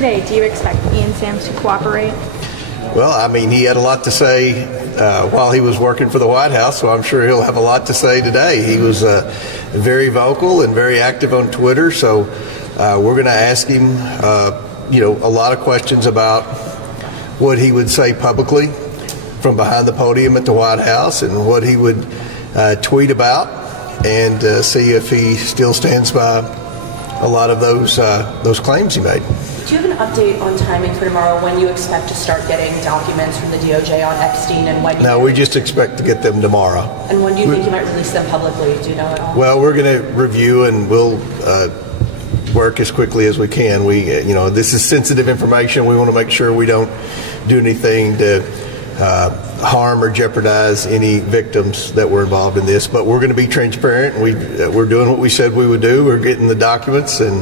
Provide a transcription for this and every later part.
Today, do you expect Ian Sams to cooperate? Well, I mean, he had a lot to say while he was working for the White House, so I'm sure he'll have a lot to say today. He was very vocal and very active on Twitter, so we're going to ask him, a lot of questions about what he would say publicly from behind the podium at the White House and what he would tweet about, and see if he still stands by a lot of those claims he made. Do you have an update on timing for tomorrow, when you expect to start getting documents from the DOJ on Epstein, and when? No, we just expect to get them tomorrow. And when do you think you might release them publicly? Do you know at all? Well, we're going to review, and we'll work as quickly as we can. This is sensitive information. We want to make sure we don't do anything to harm or jeopardize any victims that were involved in this. But we're going to be transparent. We're doing what we said we would do. We're getting the documents, and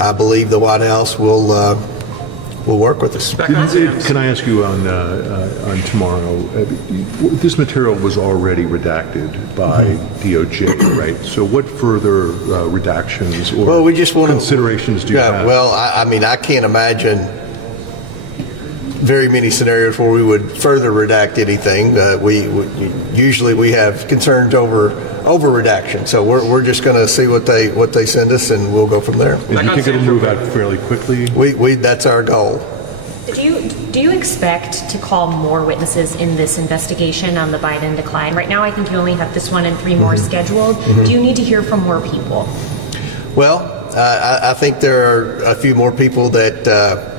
I believe the White House will work with us. Can I ask you on tomorrow? This material was already redacted by DOJ, right? So what further redactions or we just want considerations do you have? Well, I can't imagine very many scenarios where we would further redact anything. Usually we have concerns over redaction, so we're just going to see what they send us, and we'll go from there. And you think it'll move out fairly quickly? That's our goal. Do you expect to call more witnesses in this investigation on the Biden decline? Right now, I think you only have this one and 3 more scheduled. Do you need to hear from more people? Well, I think there are a few more people that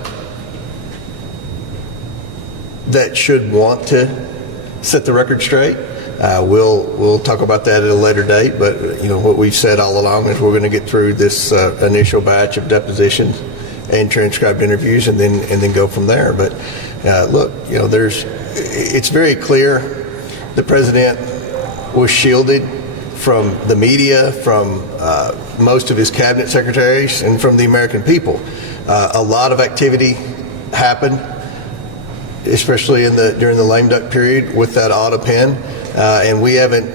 should want to set the record straight. We'll talk about that at a later date, but what we've said all along is we're going to get through this initial batch of depositions and transcribed interviews, and then go from there. But look, it's very clear the president was shielded from the media, from most of his cabinet secretaries, and from the American people. A lot of activity happened, especially during the lame duck period with that auto pen, and we haven't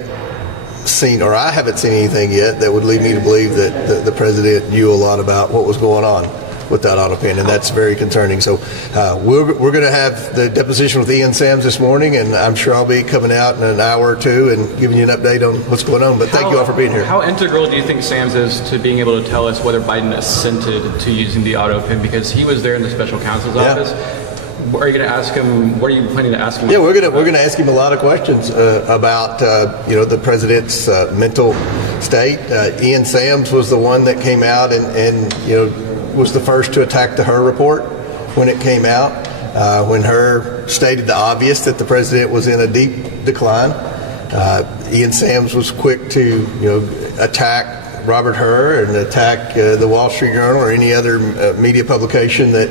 seen, or I haven't seen anything yet that would lead me to believe that the president knew a lot about what was going on with that auto pen, and that's very concerning. So we're going to have the deposition with Ian Sams this morning, and I'm sure I'll be coming out in an hour or two and giving you an update on what's going on. But thank you all for being here. How integral do you think Sams is to being able to tell us whether Biden assented to using the auto pen, because he was there in the special counsel's office? Are you going to ask him? What are you planning to ask him? Yeah, we're going to ask him a lot of questions about the president's mental state. Ian Sams was the one that came out and was the first to attack the Hur report when it came out, when Hur stated the obvious that the president was in a deep decline. Ian Sams was quick to attack Robert Hur and attack the Wall Street Journal or any other media publication that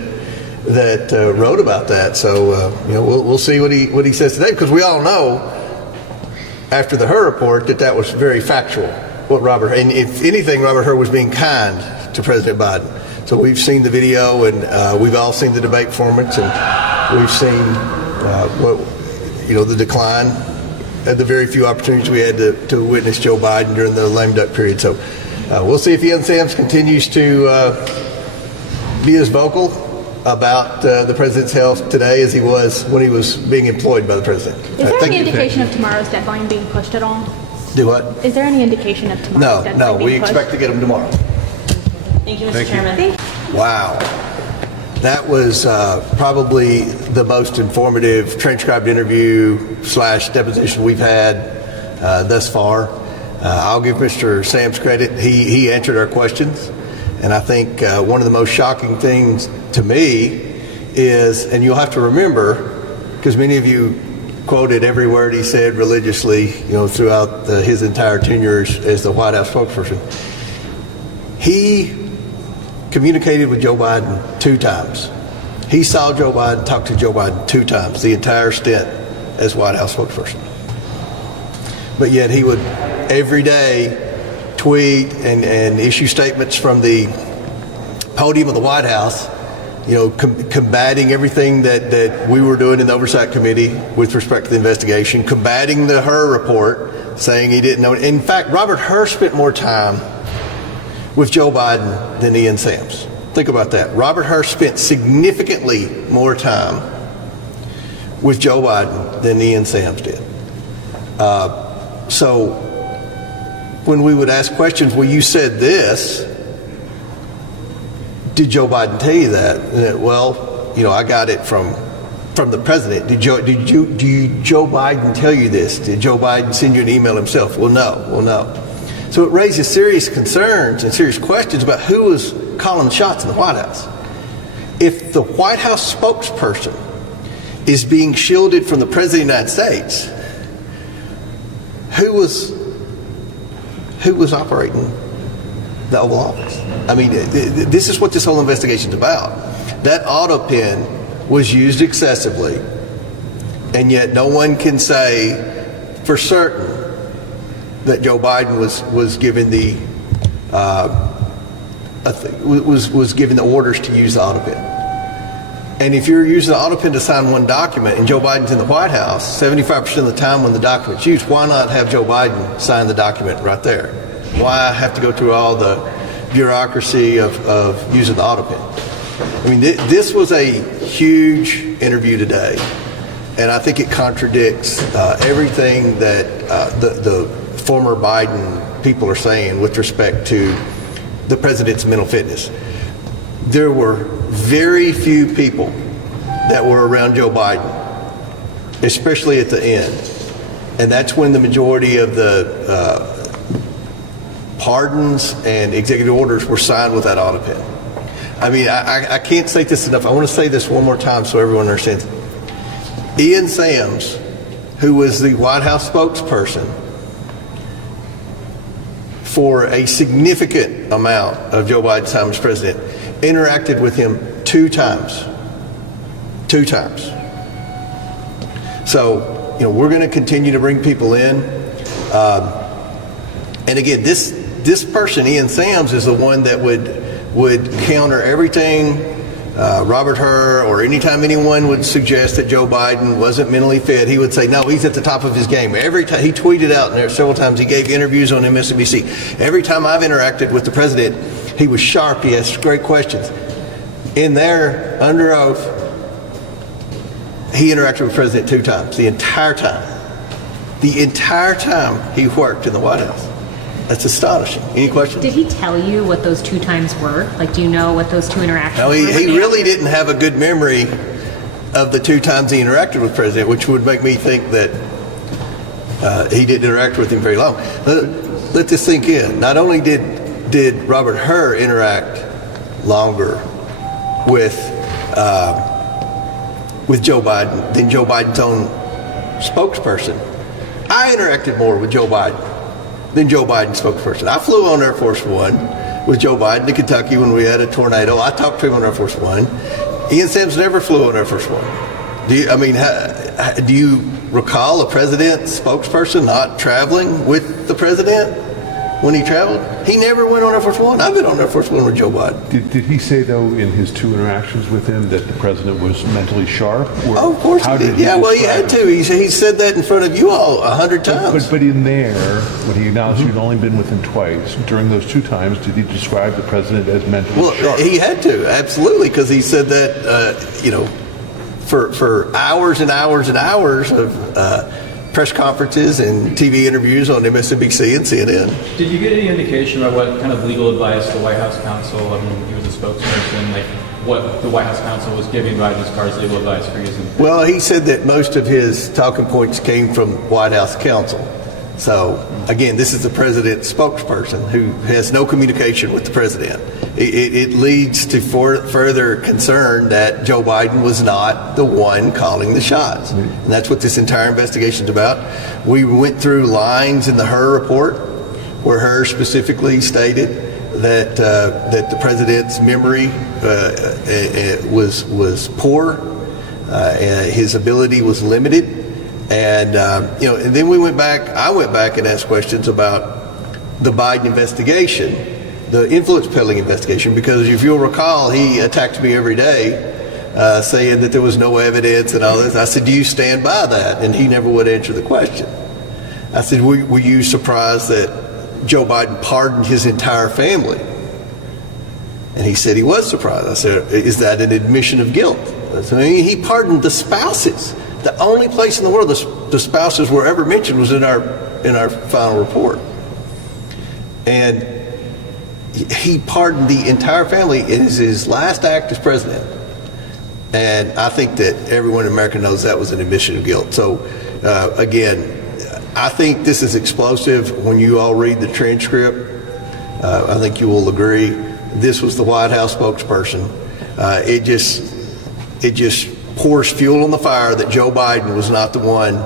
wrote about that. So we'll see what he says today, because we all know after the Hur report that was very factual. And if anything, Robert Hur was being kind to President Biden. So we've seen the video, and we've all seen the debate performance, and we've seen the decline and the very few opportunities we had to witness Joe Biden during the lame duck period. So we'll see if Ian Sams continues to be as vocal about the president's health today as he was when he was being employed by the president. Is there any indication of tomorrow's deadline being pushed at all? Do what? Is there any indication of tomorrow's deadline being pushed? No, we expect to get them tomorrow. Thank you, Mr. Chairman. Wow. That was probably the most informative transcribed interview / deposition we've had thus far. I'll give Mr. Sams credit. He answered our questions. And I think one of the most shocking things to me is, and you'll have to remember, because many of you quoted every word he said religiously, throughout his entire tenure as the White House spokesperson. He communicated with Joe Biden 2 times. He saw Joe Biden, talked to Joe Biden 2 times, the entire stint as White House spokesperson. But yet he would every day tweet and issue statements from the podium of the White House, combating everything that we were doing in the Oversight Committee with respect to the investigation, combating the Hur report, saying he didn't know. In fact, Robert Hur spent more time with Joe Biden than Ian Sams. Think about that. Robert Hur spent significantly more time with Joe Biden than Ian Sams did. So when we would ask questions, well, you said this, did Joe Biden tell you that? And well, you know, I got it from the president. Did Joe Biden tell you this? Did Joe Biden send you an email himself? Well, no. So it raises serious concerns and serious questions about who was calling the shots in the White House. If the White House spokesperson is being shielded from the President of the United States, who was operating the Oval Office? I mean, this is what this whole investigation is about. That auto pen was used excessively, and yet no one can say for certain that Joe Biden was given the was given the orders to use the auto pen. And if you're using the auto pen to sign one document and Joe Biden's in the White House 75% of the time when the document's used, why not have Joe Biden sign the document right there? Why have to go through all the bureaucracy of using the auto pen? I mean, this was a huge interview today, and I think it contradicts everything that the former Biden people are saying with respect to the president's mental fitness. There were very few people that were around Joe Biden, especially at the end, and that's when the majority of the pardons and executive orders were signed with that auto pen. I mean, I can't say this enough. I want to say this one more time so everyone understands. Ian Sams, who was the White House spokesperson for a significant amount of Joe Biden's time as president, interacted with him two times. So, you know, we're going to continue to bring people in. And again, this person, Ian Sams, is the one that would counter everything Robert Hur, or anytime anyone would suggest that Joe Biden wasn't mentally fit, he would say, no, he's at the top of his game. Every time he tweeted out there several times, he gave interviews on MSNBC. Every time I've interacted with the president, he was sharp. He asked great questions. In there, under oath, he interacted with the president two times, the entire time. The entire time he worked in the White House. That's astonishing. Any questions? Did he tell you what those two times were? Like, do you know what those two interactions No, were? he really didn't have a good memory of the two times he interacted with the president, which would make me think that he didn't interact with him very long. Let this sink in. Not only did Robert Hur interact longer with Joe Biden than Joe Biden's own spokesperson, I interacted more with Joe Biden than Joe Biden's spokesperson. I flew on Air Force One with Joe Biden to Kentucky when we had a tornado. I talked to him on Air Force One. Ian Sams never flew on Air Force One. Do you recall a president's spokesperson not traveling with the president when he traveled? He never went on Air Force One. I've been on Air Force One with Joe Biden. Did he say, though, in his two interactions with him that the president was mentally sharp? Or Oh, of course he did. Yeah, well, he had to. He said that in front of you all 100 times. But in there, when he acknowledged you'd only been with him twice, during those two times, did he describe the president as mentally sharp? He had to, absolutely, because he said that, for hours and hours and hours of press conferences and TV interviews on MSNBC and CNN. Did you get any indication about what kind of legal advice the White House counsel, he was a spokesperson, like what the White House counsel was giving Biden as far as legal advice for using? Well, he said that most of his talking points came from White House counsel. So, again, this is the president's spokesperson who has no communication with the president. It leads to further concern that Joe Biden was not the one calling the shots. And that's what this entire investigation is about. We went through lines in the Hur report where Hur specifically stated that the president's memory was poor, his ability was limited. And and then I went back and asked questions about the Biden investigation, the influence peddling investigation, because if you'll recall, he attacked me every day, saying that there was no evidence and all this. I said, do you stand by that? And he never would answer the question. I said, were you surprised that Joe Biden pardoned his entire family? And he said he was surprised. I said, is that an admission of guilt? I mean, he pardoned the spouses. The only place in the world the spouses were ever mentioned was in our final report. And he pardoned the entire family. It is his last act as president. And I think that everyone in America knows that was an admission of guilt. So, again, I think this is explosive. When you all read the transcript, I think you will agree. This was the White House spokesperson. It just pours fuel on the fire that Joe Biden was not the one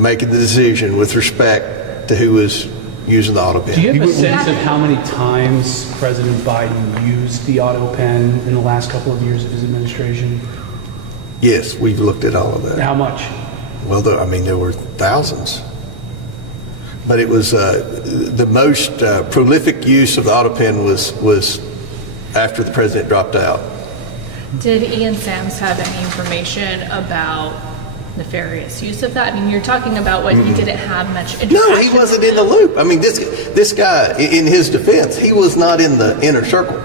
making the decision with respect to who was using the auto pen. Do you have a sense of how many times President Biden used the auto pen in the last couple of years of his administration? Yes, we've looked at all of that. How much? Well, there were thousands. But it was the most prolific use of the auto pen was after the president dropped out. Did Ian Sams have any information about nefarious use of that? I mean, you're talking about what he didn't have much interaction. No, he wasn't in the loop. I mean, this guy, in his defense, he was not in the inner circle,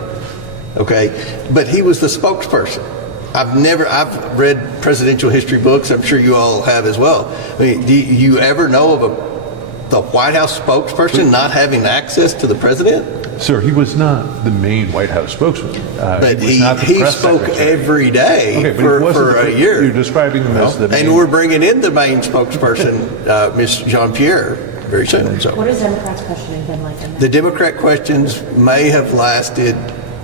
okay? But he was the spokesperson. I've read presidential history books. I'm sure you all have as well. I mean, do you ever know of the White House spokesperson not having access to the president? Sir, he was not the main White House spokesman. But he was not the he press spoke secretary. every day for a year. You're describing him as the main. And we're bringing in the main spokesperson, Ms. Jean-Pierre, very soon. So. What has Democrats' questioning been like in that? The Democrat questions may have lasted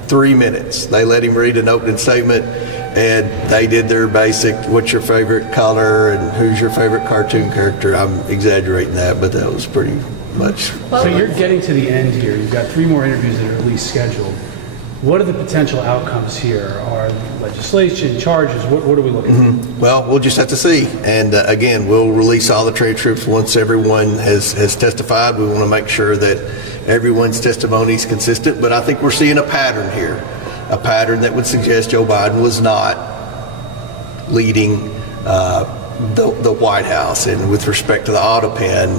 3 minutes. They let him read an opening statement, and they did their basic, what's your favorite color, and who's your favorite cartoon character. I'm exaggerating that, but that was pretty much. So you're getting to the end here. You've got 3 more interviews that are at least scheduled. What are the potential outcomes here? Are legislation, charges? What are we looking for? Well, we'll just have to see. And again, we'll release all the transcripts once everyone has testified. We want to make sure that everyone's testimony is consistent. But I think we're seeing a pattern here, a pattern that would suggest Joe Biden was not leading the White House. And with respect to the auto pen,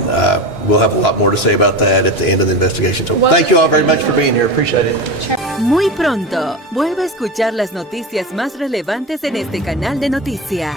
we'll have a lot more to say about that at the end of the investigation. So thank you all very much for being here. Appreciate it. Muy pronto, vuelve a escuchar las noticias más relevantes en este canal de noticias.